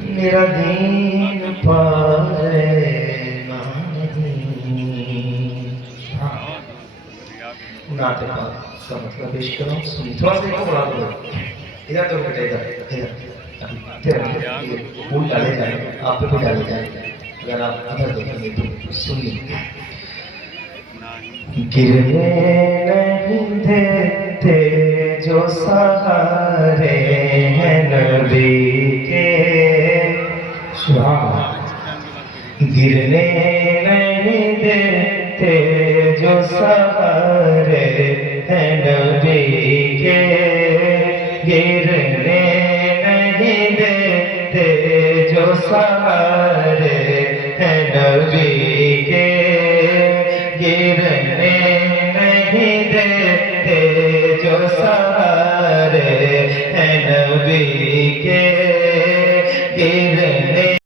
میرا دین پائے نہیں۔ نعت پاک کا مطلب پیش کروں، سنی تھوڑا سا ایک بڑا دو ادھر تو بیٹا ادھر پھول ڈالے جائیں، آپ پہ بھی ڈالے جائیں، اگر آپ ادھر دیکھیں گے تو سنیے۔ گرنے نہیں دیتے جو سہارے ہیں نبی کے، گرنے نہیں دیتے جو سہارے ہیں نبی کے، گرنے نہیں دیتے جو سہارے ہیں نبی کے، گرنے نہیں دیتے جو سہارے